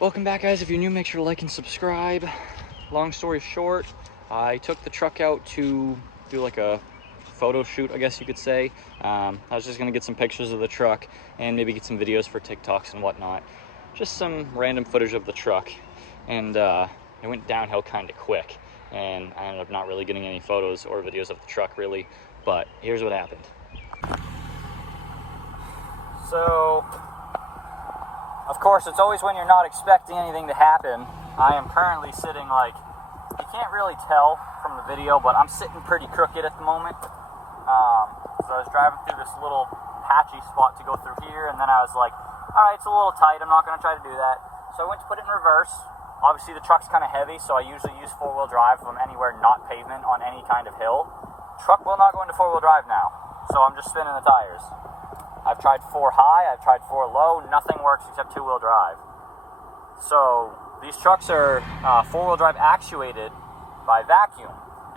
Welcome back, guys. If you're new, make sure to like and subscribe. Long story short, I took the truck out to do like a photo shoot, I guess you could say. I was just gonna get some pictures of the truck and maybe get some videos for TikToks and whatnot. Just some random footage of the truck. And it went downhill kind of quick, and I ended up not really getting any photos or videos of the truck really, but here's what happened. So, of course, it's always when you're not expecting anything to happen. I am currently sitting like, you can't really tell from the video, but I'm sitting pretty crooked at the moment. So I was driving through this little patchy spot to go through here, and then I was like, all right, it's a little tight, I'm not going to try to do that. So I went to put it in reverse. Obviously the truck's kind of heavy, so I usually use four-wheel drive from anywhere not pavement on any kind of hill. Truck will not go into four-wheel drive now, so I'm just spinning the tires. I've tried 4 high, I've tried 4 low, nothing works except 2-wheel drive. So these trucks are 4-wheel drive actuated by vacuum.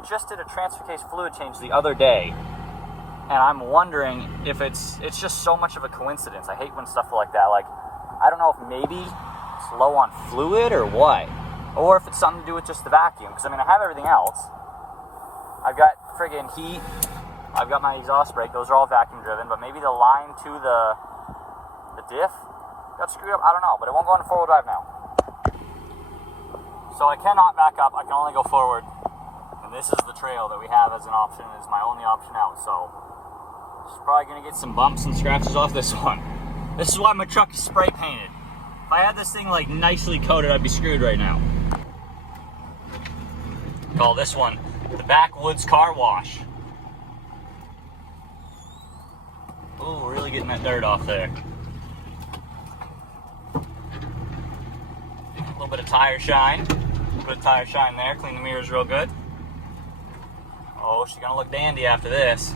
Just did a transfer case fluid change the other day, and I'm wondering if it's just so much of a coincidence. I hate when stuff like that, like, I don't know if maybe it's low on fluid or what, or if it's something to do with just the vacuum, because I mean, I have everything else. I've got friggin' heat, I've got my exhaust brake, those are all vacuum driven, but maybe the line to the diff got screwed up, I don't know, but it won't go into 4-wheel drive now. So I cannot back up, I can only go forward, and this is the trail that we have as an option, is my only option out, so just probably gonna get some bumps and scratches off this one. This is why my truck is spray painted. If I had this thing like nicely coated, I'd be screwed right now. Call this one the Backwoods Car Wash. Ooh, really getting that dirt off there. A little bit of tire shine. A little bit of tire shine there. Clean the mirrors real good. Oh, she's gonna look dandy after this.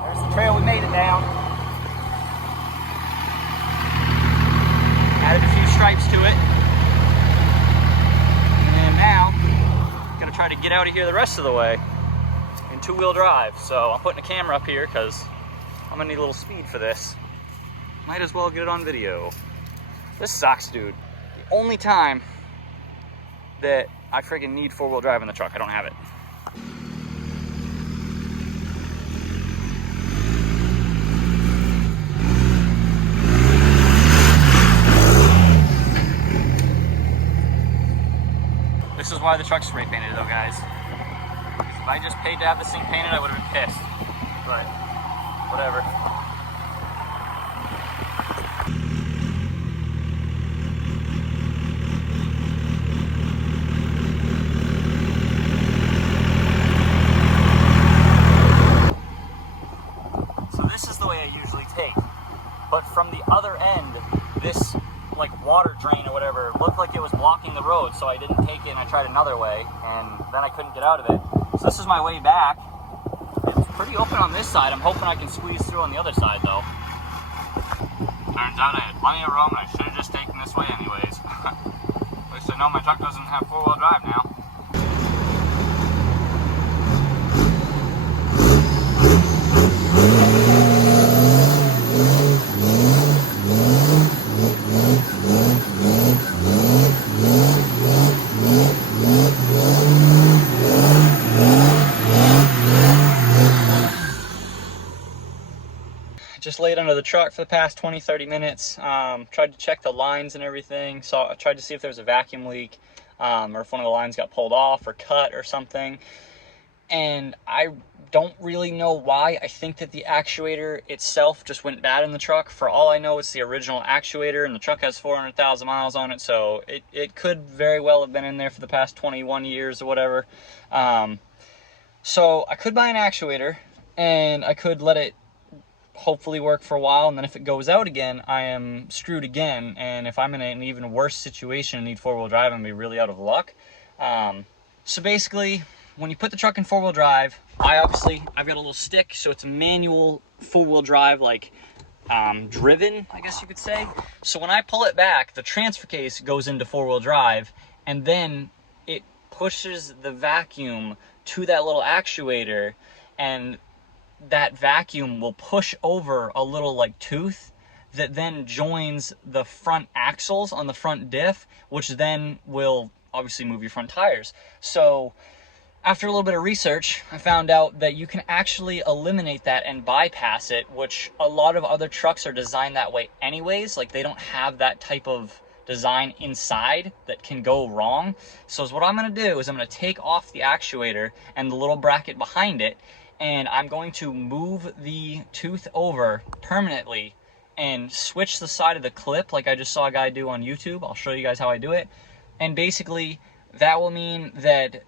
There's the trail, we made it down. Added a few stripes to it. And now, gonna try to get out of here the rest of the way in 2-wheel drive. So I'm putting a camera up here because I'm gonna need a little speed for this. Might as well get it on video. This sucks, dude. The only time that I friggin' need 4-wheel drive in the truck, I don't have it. This is why the truck's spray painted though, guys. If I just paid to have this thing painted, I would have been pissed. But, whatever. So this is the way I usually take. But from the other end, this like water drain or whatever looked like it was blocking the road, so I didn't take it and I tried another way, and then I couldn't get out of it. So this is my way back. It's pretty open on this side. I'm hoping I can squeeze through on the other side though. Turns out I had plenty of room and I should have just taken this way anyways. At least I know my truck doesn't have 4-wheel drive now. Just laid under the truck for the past 20-30 minutes. Tried to check the lines and everything. So I tried to see if there was a vacuum leak, or if one of the lines got pulled off or cut or something. And I don't really know why. I think that the actuator itself just went bad in the truck. For all I know, it's the original actuator, and the truck has 400,000 miles on it, so it could very well have been in there for the past 21 years or whatever. So I could buy an actuator, and I could let it hopefully work for a while, and then if it goes out again, I am screwed again. And if I'm in an even worse situation and need 4-wheel drive, I'm gonna be really out of luck. So basically, when you put the truck in 4-wheel drive, I've got a little stick, so it's a manual 4-wheel drive, like driven, I guess you could say. So when I pull it back, the transfer case goes into 4-wheel drive, and then it pushes the vacuum to that little actuator, and that vacuum will push over a little like tooth that then joins the front axles on the front diff, which then will obviously move your front tires. So after a little bit of research, I found out that you can actually eliminate that and bypass it, which a lot of other trucks are designed that way anyways. Like, they don't have that type of design inside that can go wrong. So what I'm going to do is I'm going to take off the actuator and the little bracket behind it, and I'm going to move the tooth over permanently and switch the side of the clip like I just saw a guy do on YouTube. I'll show you guys how I do it. And basically that will mean that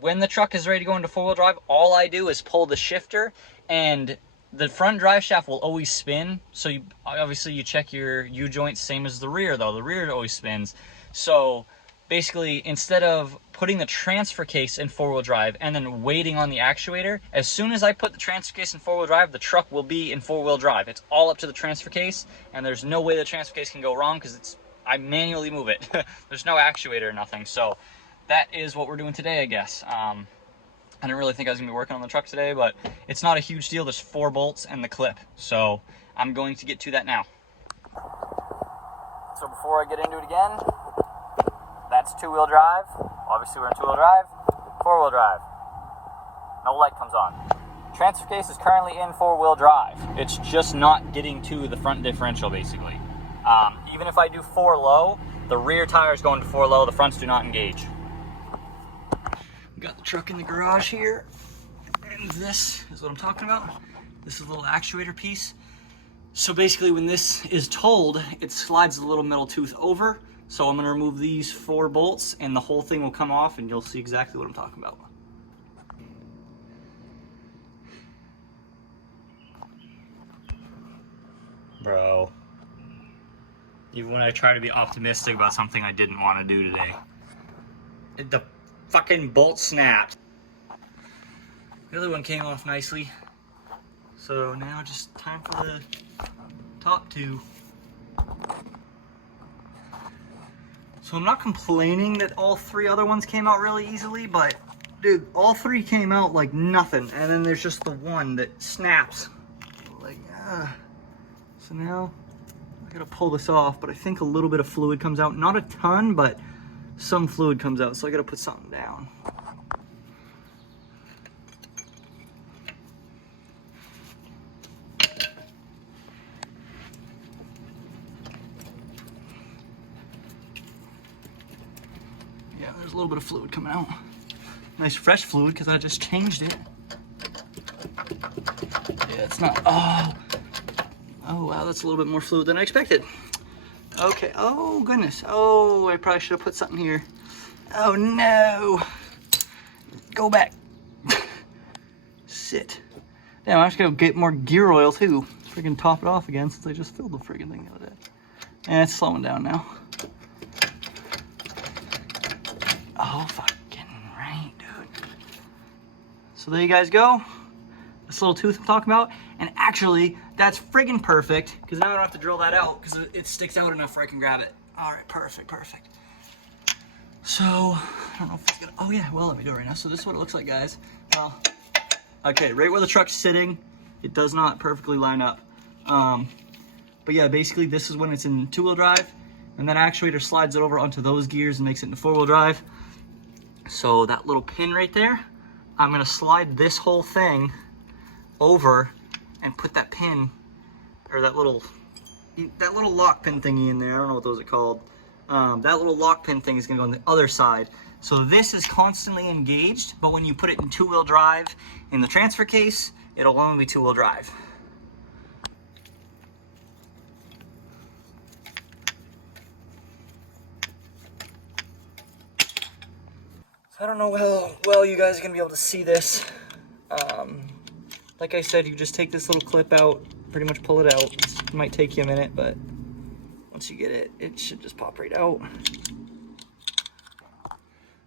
when the truck is ready to go into four-wheel drive, all I do is pull the shifter, and the front drive shaft will always spin. So obviously you check your U-joints, same as the rear though. The rear always spins. So basically, instead of putting the transfer case in four-wheel drive and then waiting on the actuator, as soon as I put the transfer case in four-wheel drive, the truck will be in four-wheel drive. It's all up to the transfer case, and there's no way the transfer case can go wrong because I manually move it. There's no actuator or nothing. So that is what we're doing today, I guess. I didn't really think I was gonna be working on the truck today, but it's not a huge deal. There's 4 bolts and the clip. So I'm going to get to that now. So before I get into it again, that's 2-wheel drive. Obviously we're in 2-wheel drive. 4-wheel drive. No light comes on. Transfer case is currently in 4-wheel drive. It's just not getting to the front differential, basically. Even if I do 4 low, the rear tire is going to 4 low, the fronts do not engage. We got the truck in the garage here, and this is what I'm talking about. This is a little actuator piece. So basically when this is told, it slides the little metal tooth over. So I'm gonna remove these 4 bolts and the whole thing will come off, and you'll see exactly what I'm talking about. Bro. Even when I try to be optimistic about something I didn't want to do today, the fucking bolt snapped. The other one came off nicely. So now just time for the top 2. So I'm not complaining that all 3 other ones came out really easily, but dude, all 3 came out like nothing. And then there's just the one that snaps. Like, so now I gotta pull this off, but I think a little bit of fluid comes out. Not a ton, but some fluid comes out, so I gotta put something down. Yeah, there's a little bit of fluid coming out. Nice fresh fluid, because I just changed it. Yeah, it's not, oh wow, that's a little bit more fluid than I expected. Okay, oh goodness. Oh, I probably should have put something here. Oh no. Go back. Sit. Damn, I have to go get more gear oil too. Freaking top it off again since I just filled the freaking thing the other day. And it's slowing down now. Oh, fucking right, dude. So there you guys go. This little tooth I'm talking about. And actually, that's friggin' perfect, because now I don't have to drill that out, because it sticks out enough where I can grab it. All right, perfect, perfect. So, I don't know if it's gonna, oh yeah, well, let me do it right now. So this is what it looks like, guys. Well, okay, right where the truck's sitting, it does not perfectly line up. But yeah, basically this is when it's in 2-wheel drive, and that actuator slides it over onto those gears and makes it into 4-wheel drive. So that little pin right there, I'm gonna slide this whole thing over and put that pin, or that little lock pin thingy in there. I don't know what those are called. That little lock pin thing is gonna go on the other side. So this is constantly engaged, but when you put it in 2-wheel drive in the transfer case, it'll only be 2-wheel drive. So I don't know how well you guys are gonna be able to see this. Like I said, you just take this little clip out, pretty much pull it out. It might take you a minute, but once you get it, it should just pop right out.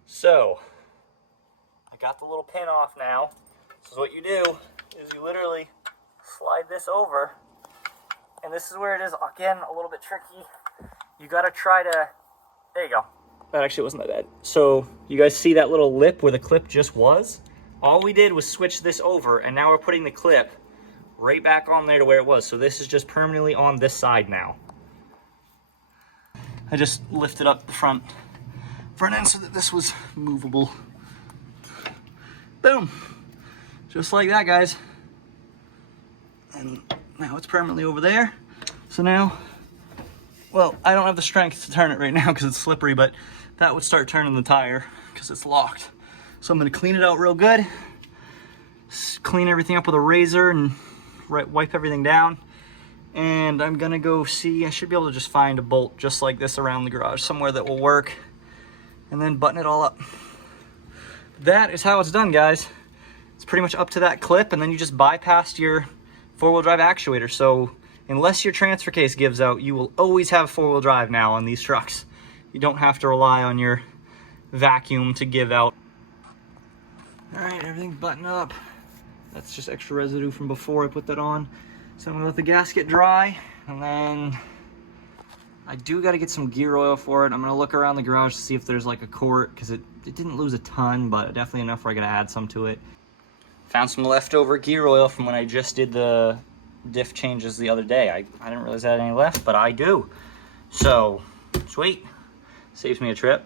So, I got the little pin off now. So what you do is you literally slide this over, and this is where it is, again, a little bit tricky. You gotta try to, there you go. That actually wasn't that bad. So, you guys see that little lip where the clip just was? All we did was switch this over, and now we're putting the clip right back on there to where it was. So this is just permanently on this side now. I just lifted up the front end so that this was movable. Boom. Just like that, guys. And now it's permanently over there. So now, well, I don't have the strength to turn it right now because it's slippery, but that would start turning the tire because it's locked. So I'm gonna clean it out real good, clean everything up with a razor and wipe everything down. And I'm gonna go see, I should be able to just find a bolt just like this around the garage somewhere that will work, and then button it all up. That is how it's done, guys. It's pretty much up to that clip, and then you just bypassed your four-wheel drive actuator. So unless your transfer case gives out, you will always have four-wheel drive now on these trucks. You don't have to rely on your vacuum to give out. All right, everything's buttoned up. That's just extra residue from before I put that on. So I'm gonna let the gasket dry, and then I do gotta get some gear oil for it. I'm gonna look around the garage to see if there's like a quart, because it didn't lose a ton, but definitely enough where I gotta add some to it. Found some leftover gear oil from when I just did the diff changes the other day. I didn't realize I had any left, but I do. So, sweet. Saves me a trip.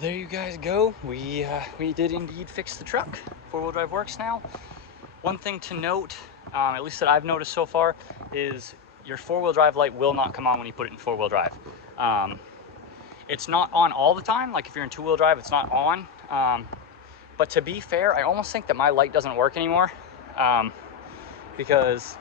There you guys go. We did indeed fix the truck. Four-wheel drive works now. One thing to note, at least that I've noticed so far, is your four-wheel drive light will not come on when you put it in four-wheel drive. It's not on all the time. Like if you're in two-wheel drive, it's not on. But to be fair, I almost think that my light doesn't work anymore, because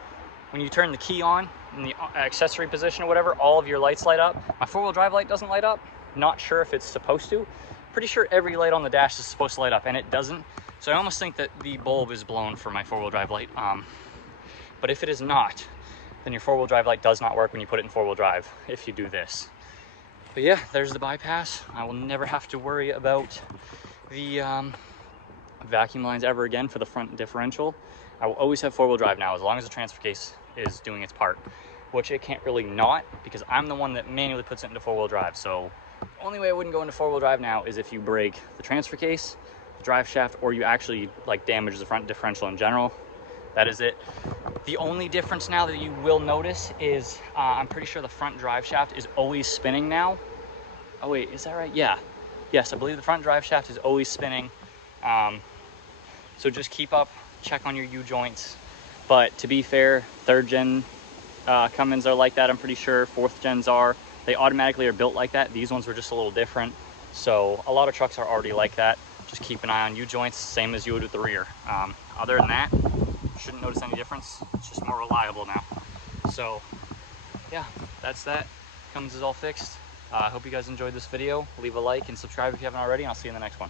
when you turn the key on in the accessory position or whatever, all of your lights light up. My four-wheel drive light doesn't light up. Not sure if it's supposed to. Pretty sure every light on the dash is supposed to light up, and it doesn't. So I almost think that the bulb is blown for my four-wheel drive light. But if it is not, then your four-wheel drive light does not work when you put it in four-wheel drive if you do this. But yeah, there's the bypass. I will never have to worry about the vacuum lines ever again for the front differential. I will always have four-wheel drive now as long as the transfer case is doing its part, which it can't really not, because I'm the one that manually puts it into four-wheel drive. So the only way I wouldn't go into four-wheel drive now is if you break the transfer case, the drive shaft, or you actually like damage the front differential in general. That is it. The only difference now that you will notice is I'm pretty sure the front drive shaft is always spinning now. Oh wait, is that right? Yeah. Yes, I believe the front drive shaft is always spinning. So just keep up, check on your U-joints. But to be fair, third gen Cummins are like that, I'm pretty sure. Fourth gens are. They automatically are built like that. These ones were just a little different. So a lot of trucks are already like that. Just keep an eye on U-joints, same as you would with the rear. Other than that, shouldn't notice any difference. It's just more reliable now. So yeah, that's that. Cummins is all fixed. I hope you guys enjoyed this video. Leave a like and subscribe if you haven't already, and I'll see you in the next one.